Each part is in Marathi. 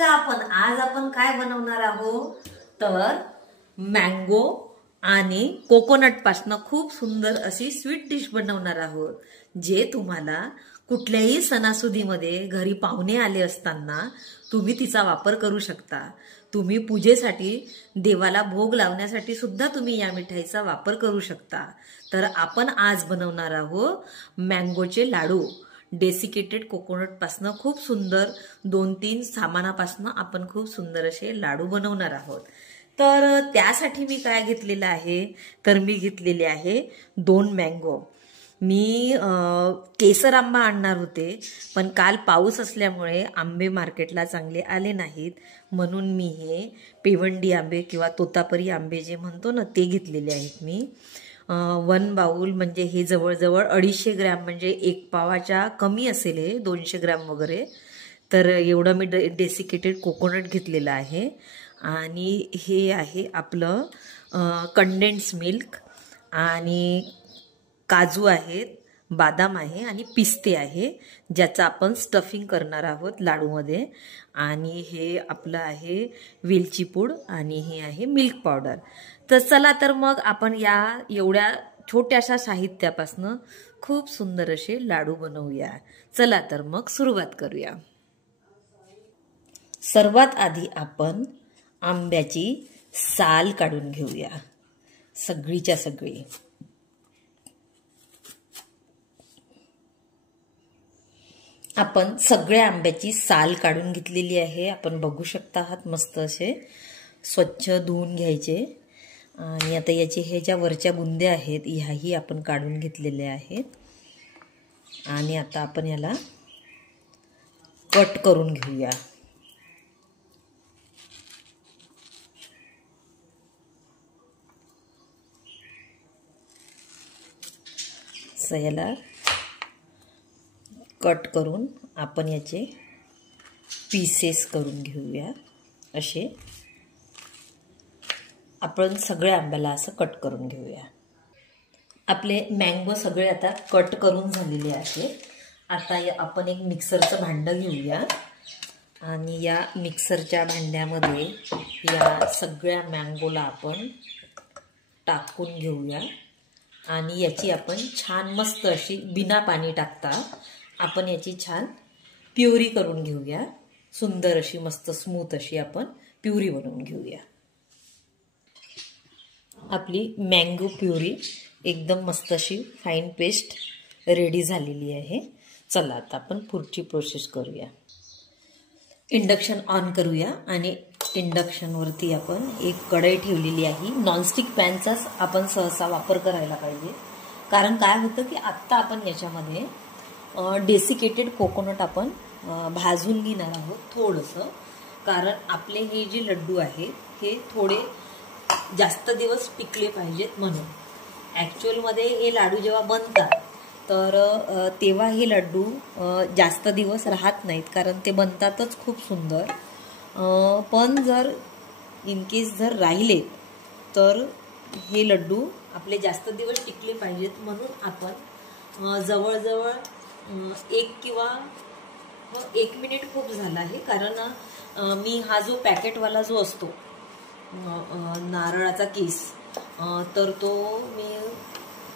का आपण आज काय बनवणार आहोत तर मँगो आणि कोकोनट पासून खूप सुंदर अशी स्वीट डिश बनवणार आहोत, जे तुम्हाला कुठल्याही सणासुदीमध्ये घरी पाहुणे आले असताना तुम्ही तिचा वापर करू शकता। तुम्ही पूजेसाठी देवाला भोग लावण्यासाठी सुद्धा तुम्ही या मिठाईचा वापर करू शकता। तर आपण आज बनवणार आहोत मँगोचे लाडू। डेसिकेटेड कोकोनट पासून खूप सुंदर 2-3 सामानापासून आपण खूप सुंदर असे लाडू बनवणार आहोत। तर त्यासाठी मी काय घेतलेलं आहे तर मी घेतलेले आहे 2 मँगो। मी केसर आंबा आणणार होते, पण काल पाऊस असल्यामुळे आंबे मार्केटला चांगले आले नाहीत, म्हणून मी हे पेवंडी आंबे किंवा तोतापरी आंबे जे म्हणतो ना ते घेतलेले आहेत। मी 1 बाउल म्हणजे हे जवळजवळ 250 ग्रॅम म्हणजे 1 पावाच्या कमी असेल, हे 200 ग्रॅम वगैरे। तर एवढं मी डेसिकेटेड कोकोनट घेतलेलं आहे। आणि हे आहे आपलं कंडेन्स मिल्क, आणि काजू आहेत, बदाम आहे आणि पिस्ते आहे, ज्याचं आपण स्टफिंग करणार आहोत लाडूमध्ये। आणि हे आपलं आहे वेलची पूड, आणि हे आहे मिल्क पावडर। तर चला तर मग आपण या एवढ्या छोट्याशा साहित्यापासून खूप सुंदर असे लाडू बनवूया। चला तर मग सुरुवात करूया। सर्वात आधी आपण आंब्याची साल काढून घेऊया, सगळीच्या सगळी। आपण सगळ्या आंब्याची साल काढून घेतलेली आहे। आपण बघू शकता आहात, मस्त असे स्वच्छ धुवून घ्यायचे। आणि आता याचे हे ज्या वरच्या बुंद्या आहेत ह्याही आपण काढून घेतलेल्या आहेत। आणि आता आपण याला कट करून घेऊया। याला कट करून आपण याचे पीसेस करून घेऊया। असे आपण सगळ्या आंब्याला असं कट करून घेऊया। आपले मँगो सगळे आता कट करून झालेले आहे। आता आपण एक मिक्सरचं भांडं घेऊया, आणि या मिक्सरच्या भांड्यामध्ये या सगळ्या मँगोला आपण टाकून घेऊया। आणि याची आपण छान मस्त अशी बिना पाणी टाकता आपण याची छान प्युरी करून घेऊया। सुंदर अशी मस्त स्मूथ अशी आपण प्युरी बनवून घेऊया। आपली मँगो प्युरी एकदम मस्त अशी फाईन पेस्ट रेडी झालेली आहे। चला आता आपण पुढची प्रोसेस करूया। इंडक्शन ऑन करूया, आणि इंडक्शनवरती आपण एक कढई ठेवलेली आहे। नॉनस्टिक पॅनचाच आपण सहसा वापर करायला पाहिजे, कारण काय होतं की आत्ता आपण याच्यामध्ये डेसिकेटेड कोकोनट आपण भाजून घेणार आहोत थोडंसं, कारण आपले हे जे लड्डू आहेत हे थोडे जास्त दिवस टिकले पाहिजेत म्हणून। ॲक्च्युअलमध्ये हे लाडू जेव्हा बनतात तर तेव्हा हे लड्डू जास्त दिवस राहत नाहीत, कारण ते बनतातच खूप सुंदर। पण जर इनकेस जर राहिले तर हे लड्डू आपले जास्त दिवस टिकले पाहिजेत, म्हणून आपण जवळजवळ 1 किंवा 1 मिनिट खूप झाला आहे, कारण मी हा जो पॅकेटवाला जो असतो नारळाचा केस, तर तो मी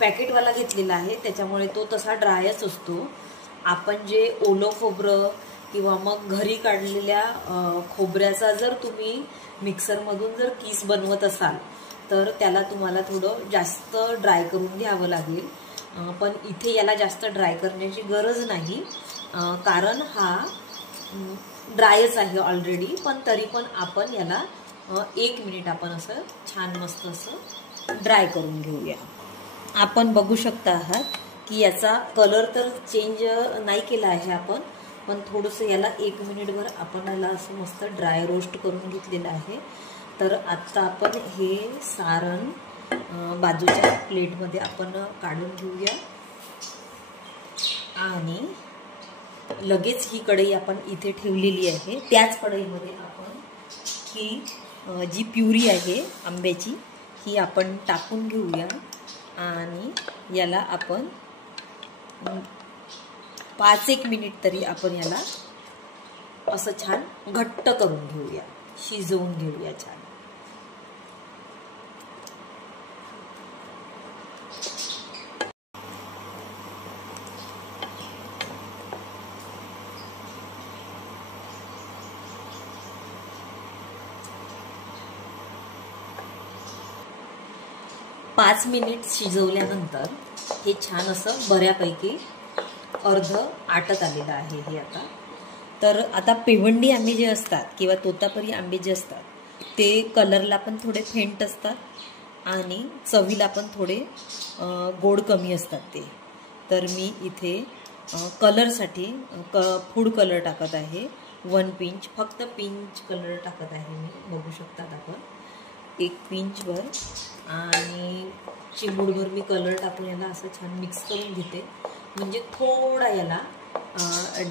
पॅकेटवाला घेतलेला आहे, त्याच्यामुळे तो तसा ड्रायच असतो। आपण जे ओलं खोबरं किंवा मग घरी काढलेल्या खोबऱ्याचा जर तुम्ही मिक्सरमधून जर कीस बनवत असाल तर त्याला तुम्हाला थोडं जास्त ड्राय करून घ्यावं लागेल, पण इथे याला जास्त ड्राय करण्याची गरज नाही, कारण हा ड्रायच आहे ऑलरेडी। पण तरी पण आपण याला 1 मिनिट आपण असं छान मस्त असं ड्राय करून घेऊया। आपण बघू शकता आहात की याचा कलर तर चेंज नाही केला आहे आपण, पण थोडंसं याला 1 मिनिटभर आपण याला असं मस्त ड्राय रोस्ट करून घेतलेलं आहे। तर आता आपण हे सारण बाजूच्या प्लेटमध्ये आपण काढून घेऊया, आणि लगेच ही कढई आपण इथे ठेवलेली आहे। त्याच कढईमध्ये आपण ही जी प्युरी आहे आंब्याची ही आपण टाकून घेऊया, आणि याला आपण 5-1 मिनिट तरी आपण याला असं छान घट्ट करून घेऊया, शिजवून घेऊया छान. पाच मिनिट शिजवल्यानंतर हे छान असं बऱ्यापैकी अर्ध आटत आलेलं आहे हे आता. तर आता पेवंडी आंबे जे असतात किंवा तोतापुरी आंबे जे असतात ते कलरला पण थोडे फेंट असतात आणि चवीला पण थोडे गोड कमी असतात ते. तर मी इथे कलरसाठी फूड कलर टाकत आहे 1 पिंच, फक्त पिंच कलर टाकत आहे मी, बघू शकतात आपण. 1 पिंचभर आणि चिमूटभर मी कलर टाकून याला असं छान मिक्स करून घेते, म्हणजे थोडा याला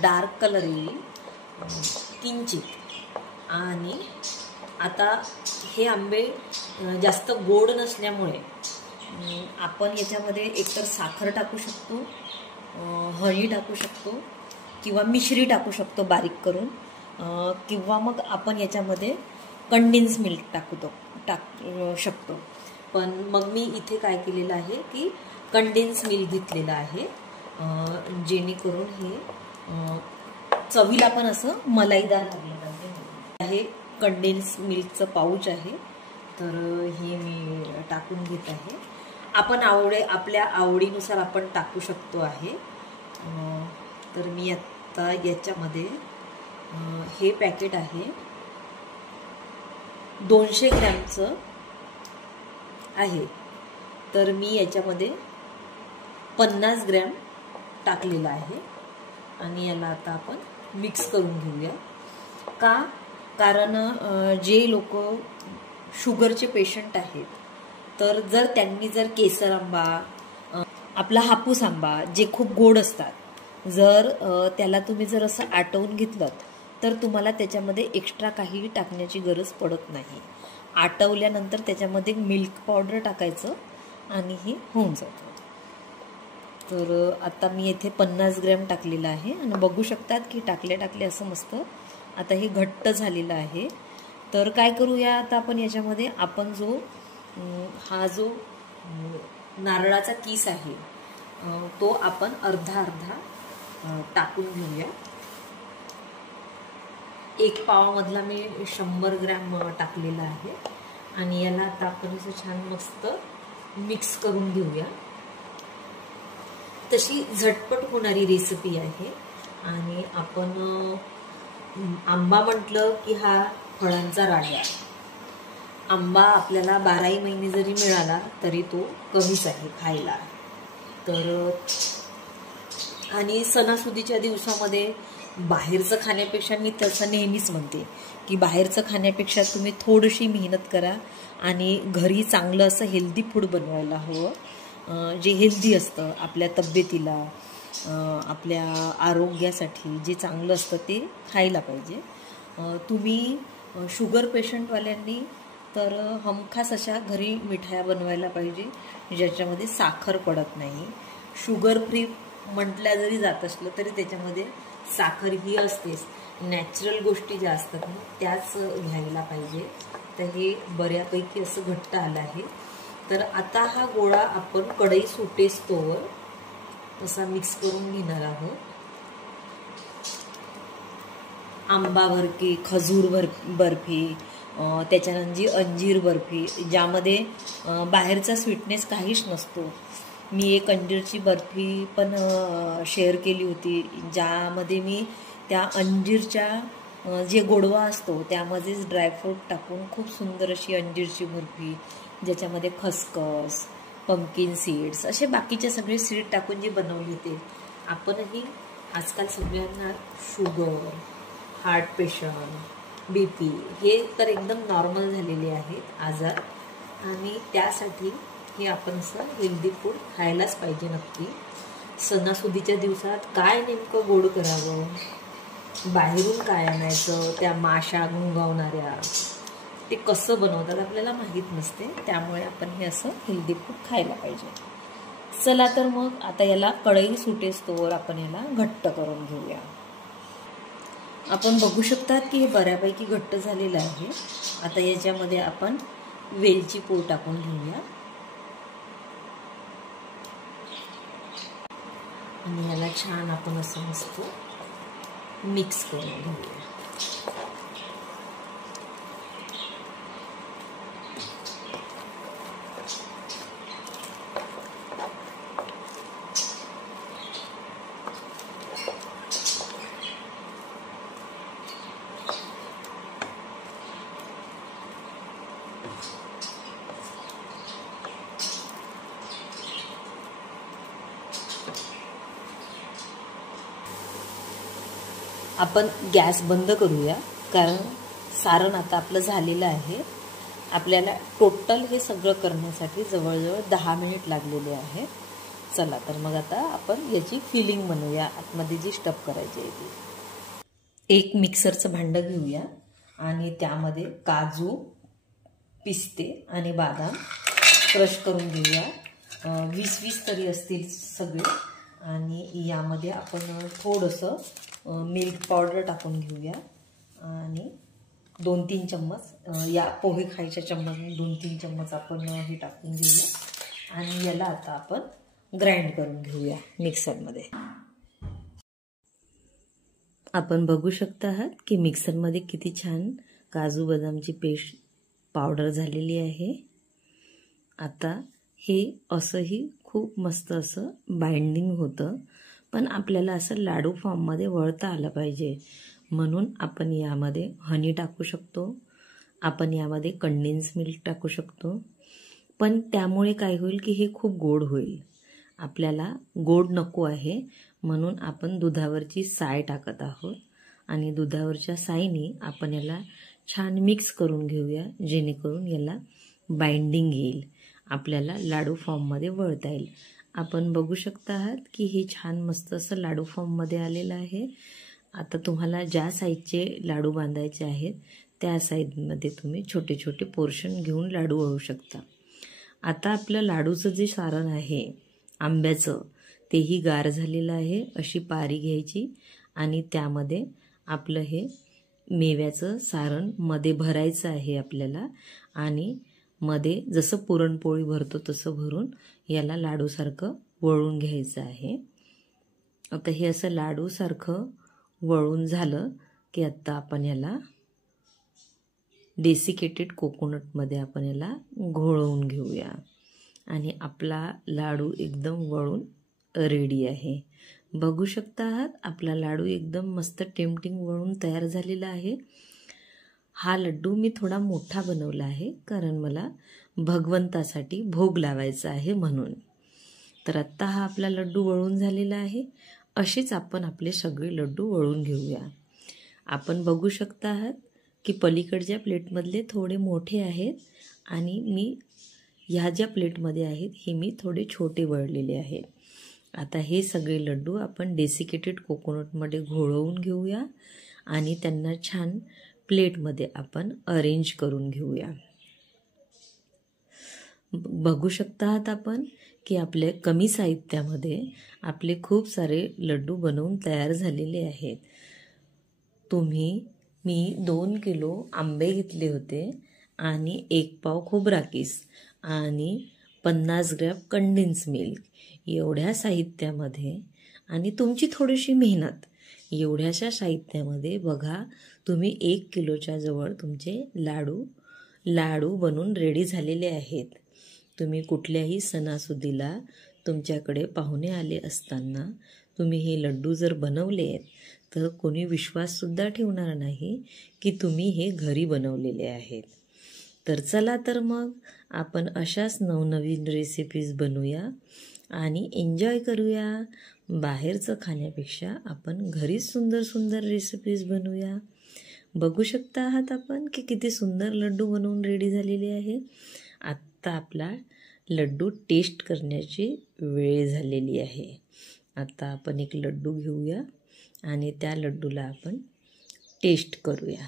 डार्क कलर येईल किंचित. आणि आता हे आंबे जास्त गोड नसल्यामुळे आपण याच्यामध्ये एकतर साखर टाकू शकतो, हळी टाकू शकतो किंवा मिश्री टाकू शकतो बारीक करून, किंवा मग आपण याच्यामध्ये कंडेन्स मिल्क टाकू शकतो. पण मग मी इथे काय केलेलं आहे की कंडेन्स मिल्क घेतलेलं आहे, जेणेकरून हे चवीला पण असं मलाईदार लागलेलं आहे. कंडेन्स मिल्कचं पाऊच आहे, तर हे मी टाकून घेत आहे. आपण आपल्या आवडीनुसार आपण टाकू शकतो आहे. तर मी आता याच्यामध्ये हे पॅकेट आहे 200 ग्रॅमचं आहे, तर मी याच्यामध्ये 50 ग्रॅम टाकलेलं आहे आणि याला आता आपण मिक्स करून घेऊया. का? कारण जे लोक शुगरचे पेशंट आहेत, तर त्यांनी जर केसर आंबा, आपला हापूस आंबा जे खूप गोड असतात, जर त्याला तुम्ही जर असं आटवून घेतलं तर तुम्हाला त्याच्यामध्ये एक्स्ट्रा काही टाकण्याची गरज पडत नाही. आटवल्यानंतर त्याच्यामध्ये मिल्क पावडर टाकायचं आणि हे होऊन जातं. तर आता मी इथे 50 ग्रॅम टाकलेलं आहे आणि बघू शकतात की टाकले असं मस्त आता हे घट्ट झालेलं आहे. तर काय करूया आता आपण याच्यामध्ये, आपण हा जो नारळाचा किस आहे तो आपण अर्धा टाकून घेऊया. 1 पावामधला मी 100 ग्रॅम टाकलेला आहे आणि याला आता आपण असं छान मस्त मिक्स करून घेऊया. तशी झटपट होणारी रेसिपी आहे. आणि आपण आंबा म्हटलं की हा फळांचा राजा. आंबा आपल्याला 12ही महिने जरी मिळाला तरी तो कमीच आहे खायला. तर आणि सणासुदीच्या दिवसामध्ये बाहेरचं खाण्यापेक्षा, मी तसं नेहमीच म्हणते की बाहेरचं खाण्यापेक्षा तुम्ही थोडीशी मेहनत करा आणि घरी चांगलं असं हेल्दी फूड बनवायला हवं, जे हेल्दी असतं आपल्या तब्येतीला, आपल्या आरोग्यासाठी जे चांगलं असतं ते खायला पाहिजे. तुम्ही शुगर पेशंटवाल्यांनी तर हमखास अशा घरी मिठाया बनवायला पाहिजे ज्याच्यामध्ये साखर पडत नाही. शुगर फ्री म्हटल्या जरी जात असलं तरी त्याच्यामध्ये साखर ही असतेच. नॅचरल गोष्टी ज्या असतात ना त्याच घ्यायला पाहिजे. तर हे बऱ्यापैकी असं घट्ट आलं आहे. तर आता हा गोळा आपण कढई सुटेस्तोवर असा मिक्स करून घेणार आहोत. आंबा बर्फी, खजूर बर्फी, त्याच्यानंतर अंजीर बर्फी, ज्यामध्ये बाहेरचा स्वीटनेस काहीच नसतो. मी एक अंजीरची बर्फी पण शेअर केली होती, ज्यामध्ये मी त्या अंजीरच्या जे गोडवा असतो त्यामध्येच ड्रायफ्रूट टाकून खूप सुंदर अशी अंजीरची बर्फी, ज्याच्यामध्ये खसखस, पंपकिन सीड्स असे बाकीचे सगळे सीड टाकून जी बनवली होती. आपणही आजकाल सगळ्यांना शुगर, हार्ट पेशंट, BP हे तर एकदम नॉर्मल झालेले आहेत आजार, आणि त्यासाठी हे आपण असं हेल्दी फूड खायलाच पाहिजे नक्की. सणासुदीच्या दिवसात काय नेमकं गोड करावं, बाहेरून काय आणायचं, त्या माशा गुंगावणाऱ्या ते कसं बनवतात आपल्याला माहीत नसते. त्यामुळे आपण हे असं हेल्दी फूड खायला पाहिजे. चला तर मग आता याला कढई सुटेस्तोवर आपण याला घट्ट करून घेऊया. आपण बघू शकतात की हे बऱ्यापैकी घट्ट झालेलं आहे। आता याच्यामध्ये आपण वेलची पूड टाकून घेऊया आणि याला छान आपण असं मस्त मिक्स करून घेऊया। आपण गॅस बंद करूया, कारण सारण आता आपलं झालेलं आहे। आपल्याला टोटल हे सगळं करण्यासाठी जवळजवळ 10 मिनिट लागलेले आहे। चला तर मग आता आपण याची फिलिंग बनवूया, आतमध्ये जी स्टफ करायची आहे ती। एक मिक्सरचं भांडं घेऊया आणि त्यामध्ये काजू, पिस्ते आणि बदाम क्रश करून घेऊया। 20-20 तरी असतील सगळे। आणि यामध्ये आपण थोडंसं मिल्क पावडर टाकून घेऊया आणि 2-3 चम्मच या पोहे खायच्या चम्मचने 2-3 चम्मच आपण हे टाकून घेऊया आणि याला आता आपण ग्राइंड करून घेऊया मिक्सरमध्ये। आपण बघू शकता आहात की मिक्सरमध्ये किती छान काजू बदामची पेस्ट पावडर झालेली आहे। आता हे असंही खूप मस्त असं बाइंडिंग होतं, पण आपल्याला असं लाडू फॉर्ममध्ये वळता आलं पाहिजे, म्हणून आपण यामध्ये हनी टाकू शकतो, आपण यामध्ये कंडेन्स मिल्क टाकू शकतो। पण त्यामुळे काय होईल की हे खूप गोड होईल, आपल्याला गोड नको आहे, म्हणून आपण दुधावरची साय टाकत आहोत आणि दुधावरच्या सायने आपण याला छान मिक्स करून घेऊया, जेणेकरून याला बाइंडिंग येईल, आपल्याला लाडू फॉर्ममध्ये वळता येईल। आपण बघू शकता आहात की हे छान मस्त असं लाडू फॉर्ममध्ये आलेलं आहे। आता तुम्हाला ज्या साईजचे लाडू बांधायचे आहेत त्या साईजमध्ये तुम्ही छोटे छोटे पोर्शन घेऊन लाडू वळू शकता। आता आपलं लाडूचं जे सारण आहे आंब्याचं तेही गार झालेलं आहे। अशी पारी घ्यायची आणि त्यामध्ये आपलं हे मेव्याचं सारण मध्ये भरायचं आहे आपल्याला आणि मध्ये जसं पुरणपोळी भरतो तसं भरून याला लाडूसारखं वळून घ्यायचं आहे। आता हे असं लाडूसारखं वळून झालं की आता आपण याला डेसिकेटेड कोकोनटमध्ये आपण याला घोळवून घेऊया आणि आपला लाडू एकदम वळून रेडी आहे। बघू शकता आहात आपला लाडू एकदम मस्त टेम्पटिंग वळून तयार झालेला आहे। हा लड्डू मी थोडा मोठा बनवला आहे, कारण मला भगवंतासाठी भोग लावायचा आहे म्हणून। तर आत्ता हा आपला लड्डू वळून झालेला आहे। असेच आपण आपले सगळे लड्डू वळून घेऊया। आपण बघू शकता आहात की पलीकडच्या प्लेटमधले थोडे मोठे आहेत आणि मी ह्या ज्या प्लेटमध्ये आहेत हे मी थोडे छोटे वळलेले आहेत। आता हे सगळे लड्डू आपण डेसिकेटेड कोकोनटमध्ये घोळवून घेऊया आणि त्यांना छान प्लेटमध्ये आपण अरेंज करून घेऊया। बघू शकता आहात आपण की आपले कमी साहित्यामध्ये आपले खूप सारे लड्डू बनवून तयार झालेले आहेत। मी 2 किलो आंबे घेतले होते आणि 1 पाव खोबरा किस आणि 50 ग्रॅम कंडेन्स मिल्क, एवढ्या साहित्यामध्ये आणि तुमची थोडीशी मेहनत, एवढ्याशा साहित्यामध्ये बघा तुम्ही 1 किलोच्या जवळ तुमचे लाडू बनून रेडी झालेले आहेत। तुम्ही कुठल्याही सणासुदीला तुमच्याकडे पाहुणे आले असताना तुम्ही हे लड्डू जर बनवले तर कोणी विश्वाससुद्धा ठेवणार नाही की तुम्ही हे घरी बनवलेले आहेत। तर चला तर मग आपण अशाच नवनवीन रेसिपीज बनवूया आणि एन्जॉय करूया। बाहेरचं खाण्यापेक्षा आपण घरीच सुंदर सुंदर रेसिपीज बनवूया। बघू शकता आहात आपण की किती सुंदर लड्डू बनवून रेडी झालेले आहे। आत्ता आपला लड्डू टेस्ट करण्याची वेळ झालेली आहे। आता आपण एक लड्डू घेऊया आणि त्या लड्डूला आपण टेस्ट करूया।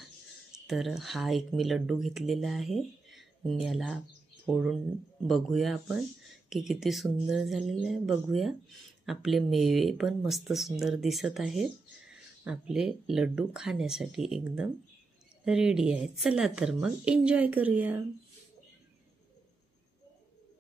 तर हा एक मी लड्डू घेतलेला आहे, याला फोडून बघूया आपण की किती सुंदर झालेलं आहे। बघूया आपले मेवे पण मस्त सुंदर दिसत आहेत। आपले लड्डू खाण्यासाठी एकदम रेडी आहेत. चला तर मग एन्जॉय करूया.